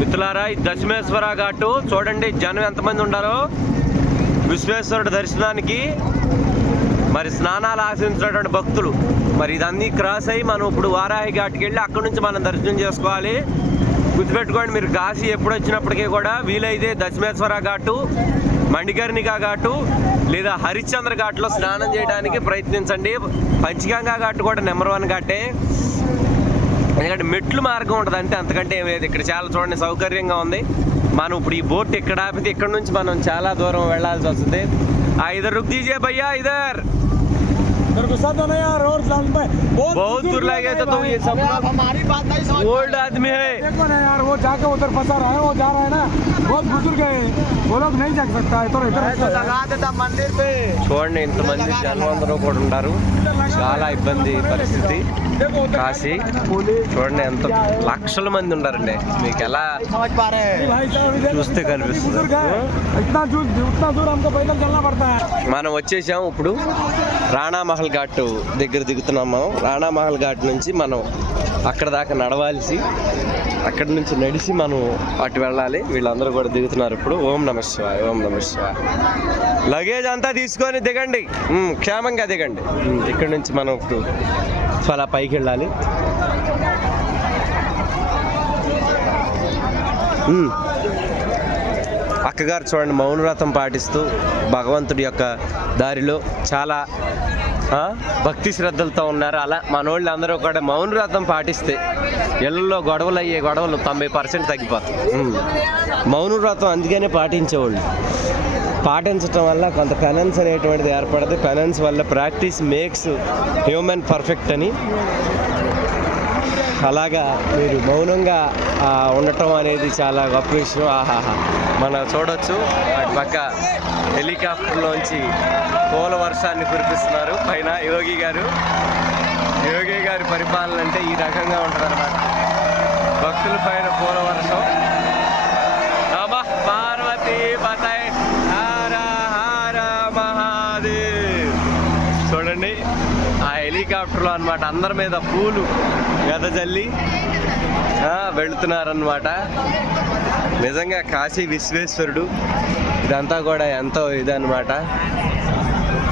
మిత్రులారా ఈ దశమేశ్వర ఘాటు చూడండి జనం ఎంతమంది ఉండారో. విశ్వేశ్వరుడు దర్శనానికి మరి స్నానాలు ఆశించినటువంటి భక్తులు. మరి ఇదన్నీ క్రాస్ అయ్యి మనం ఇప్పుడు వారాహి ఘాట్కి వెళ్ళి అక్కడ నుంచి మనం దర్శనం చేసుకోవాలి. గుర్తుపెట్టుకోండి మీరు కాశీ ఎప్పుడు వచ్చినప్పటికీ కూడా వీలైతే దశమేశ్వర ఘాటు మణికర్ణిక ఘాటు లేదా హరిశ్చంద్ర ఘాట్లో స్నానం చేయడానికి ప్రయత్నించండి. పంచగంగా ఘాటు కూడా నెంబర్ వన్ ఘాటే. ఎందుకంటే మెట్లు మార్గం ఉంటుంది అంటే అంతకంటే ఏం లేదు. ఇక్కడ చాలా చూడండి సౌకర్యంగా ఉంది. మనం ఇప్పుడు ఈ బోట్ ఇక్కడ ఆపితే ఇక్కడ నుంచి మనం చాలా దూరం వెళ్ళాల్సి వస్తుంది. ఆ ఇద్దరు రుక్ దీజే భయ్యా ఇద్దర్ तेरे को साथ ना यार और साल में बहुत बहुत दूर लगे तो तुम ये सब लोग हमारी बात नहीं समझ ओल्ड आदमी है देखो ना यार वो जाके उधर फंसा रहा है वो जा रहा है ना बहुत बुजुर्ग है वो लोग नहीं जा सकता है तो इधर तो लगा देता मंदिर पे చూడండి ఇంతమంది జనం అందరూ కూడా ఉన్నారు చాలా ఇబ్బంది పరిస్థితి देखो उधर కాశీ पुलिस చూడండి ఎంత లక్షల మంది ఉన్నారండి మీకు ఎలా समझ पा रहे हैं भाई साहब इधर చూస్తే కనిపిస్తుంది बुजुर्ग है इतना दूर उतना दूर हमको पैदल चलना पड़ता है మనం వచ్చేసాం ఇప్పుడు రాణా మహల్ ఘాట్ దగ్గర దిగుతున్నాము రాణా మహల్ ఘాట్ నుంచి మనం అక్కడ దాకా నడవాల్సి అక్కడ నుంచి నడిచి మనం అటు వెళ్ళాలి. వీళ్ళందరూ కూడా దిగుతున్నారు ఇప్పుడు. ఓం నమ శివాయ ఓం నమ శివాయ. లగేజ్ అంతా తీసుకొని దిగండి. క్షేమంగా దిగండి. ఇక్కడి ఇక్కడ నుంచి మనం ఇప్పుడు చాలా పైకి వెళ్ళాలి. అక్కగారు చూడండి మౌనవ్రతం పాటిస్తూ భగవంతుడి యొక్క దారిలో చాలా భక్తి శ్రద్ధలతో ఉన్నారు. అలా మనోళ్ళు అందరూ కూడా మౌనవ్రతం పాటిస్తే ఇళ్ళల్లో గొడవలు అయ్యే గొడవలు తొంభై పర్సెంట్ తగ్గిపోతాయి. మౌన మౌనవ్రతం అందుకనే పాటించేవాళ్ళు. పాటించటం వల్ల కొంత పెనెన్స్ అనేటువంటిది ఏర్పడదు. పెనన్స్ వల్ల ప్రాక్టీస్ మేక్స్ హ్యూమన్ పర్ఫెక్ట్ అని అలాగా మీరు మౌనంగా ఉండటం అనేది చాలా గొప్ప విషయం. ఆహాహా. మనం చూడొచ్చు. అటు పక్క హెలికాప్టర్లోంచి పూల వర్షాన్ని కురిపిస్తున్నారు. పైన యోగి గారు. యోగి గారి పరిపాలన అంటే ఈ రకంగా ఉంటుంది భక్తుల పైన పూల వర్షం. హెలికాప్టర్లో అన్నమాట. అందరి మీద పూలు వెదజల్లి ఆ, వెళుతున్నారనమాట నిజంగా కాశీ విశ్వేశ్వరుడు ఇదంతా కూడా ఎంతో ఇదనమాట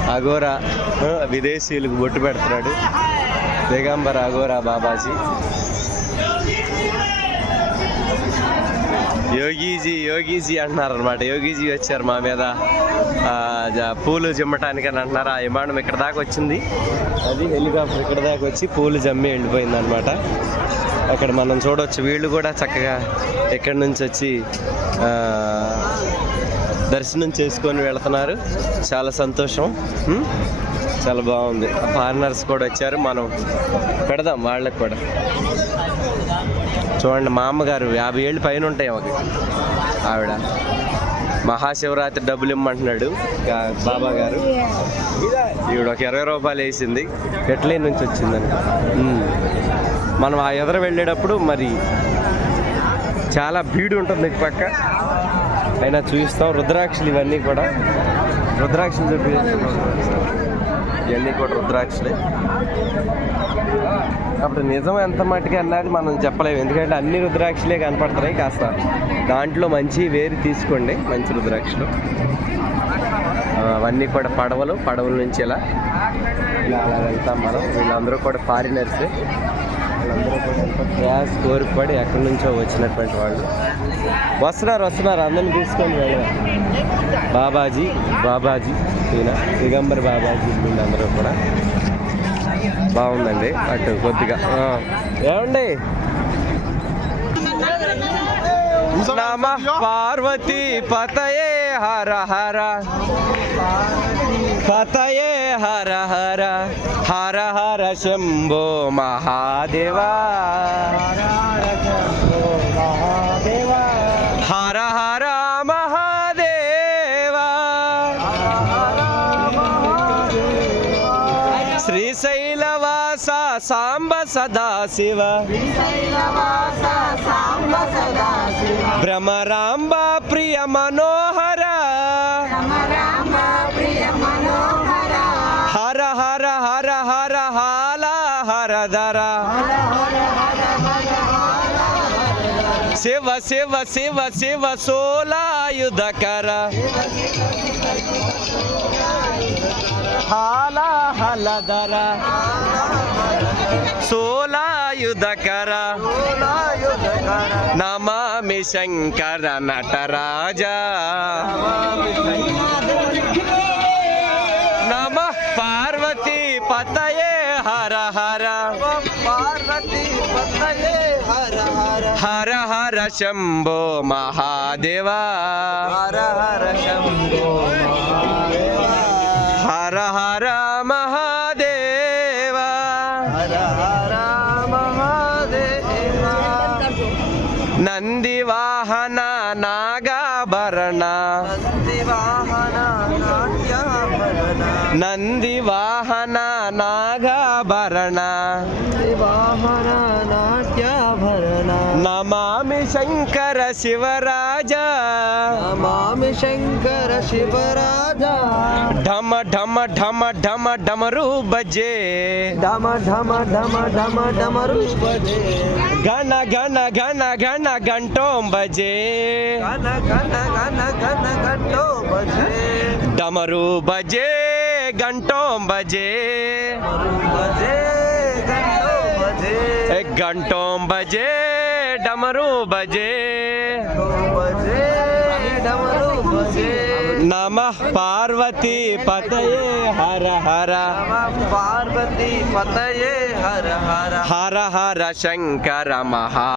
అఘోరా విదేశీయులకు బొట్టు పెడుతున్నాడు. దిగంబర్ అఘోరా బాబాజీ. యోగీజీ యోగీజీ అంటున్నారు అనమాట యోగీజీ వచ్చారు మా మీద. పూలు జమ్మటానికి అని అంటున్నారు. ఆ విమానం ఇక్కడ దాకా వచ్చింది. అది హెలికాప్టర్ ఇక్కడ దాకా వచ్చి పూలు జమ్మి వెళ్ళిపోయింది అనమాట అక్కడ మనం చూడవచ్చు వీళ్ళు కూడా చక్కగా ఎక్కడి నుంచి వచ్చి దర్శనం చేసుకొని వెళుతున్నారు. చాలా సంతోషం. చాలా బాగుంది. ఫారినర్స్ కూడా వచ్చారు. మనం పెడదాం వాళ్ళకి కూడా. చూడండి మా అమ్మగారు యాభై ఏళ్ళు పైన ఉంటాయి ఆమెకి ఆవిడ. మహాశివరాత్రి డబ్బులు ఇమ్మంటున్నాడు బాబా గారు. ఈవిడ ఒక ఇరవై రూపాయలు వేసింది. ఎట్లే నుంచి వచ్చిందని. మనం ఆ ఎదర వెళ్ళేటప్పుడు మరి చాలా భీడు ఉంటుంది ఇటు పక్క. అయినా చూపిస్తాం రుద్రాక్షలు ఇవన్నీ కూడా. రుద్రాక్షలు చూపి ఇవన్నీ కూడా రుద్రాక్షలే. అప్పుడు నిజం ఎంత మట్టుకు అన్నది మనం చెప్పలేము. ఎందుకంటే అన్ని రుద్రాక్షలే కనపడుతున్నాయి కాస్త దాంట్లో మంచి వేరు తీసుకోండి. మంచి రుద్రాక్షలు. అవన్నీ కూడా పడవలు. పడవల నుంచి ఇలా ఇలా వెళ్తాం మనం. వీళ్ళందరూ కూడా ఫారినర్సే గ్యాస్ కోరిపడి ఎక్కడి నుంచో వచ్చినటువంటి వాళ్ళు. వస్తున్నారు వస్తున్నారు. అందరిని తీసుకొని వెళ్ళారు బాబాజీ బాబాజీ ఈయన దిగంబర్ బాబాజీ అందరూ కూడా. బాగుందండి అటు కొద్దిగా. ఏమండి? నమ పార్వతి పతయే హర హర. పతయే హర హర హర హర శంభో మహాదేవా. హర హర మహాదేవా. శ్రీశైలవాస సాంబ సదాశివ భ్రమరాంబ ప్రియ మనోహర శివ శివ శివ శివ సోలాయుధకర. హాల హలధర. సోలాయుధకర. నమామి శంకర నటరాజా. నమ పా హర హర శంభో మహాదేవా. హర హర శంభో హర హర మహాదేవా. హర హర మహాదేవా. నంది వాహన నాగాభరణ. నంది వాహన नागाभरण क्या भरना। नमामि शङ्कर शिवराज। नमामि शङ्कर शिवराज। ढम ढम ढम ढम डमरू बजे। ढम ढम ढम ढम डमरू बजे। घन घन घन घन घंटों बजे। घन घन घन घन घंटों बजे। डमरू बजे। घंटों बजे घंटों बजे डमरू बजे नमः पार्वती पतये हर हर पार्वती पतये हर हर हर हर शंकर महा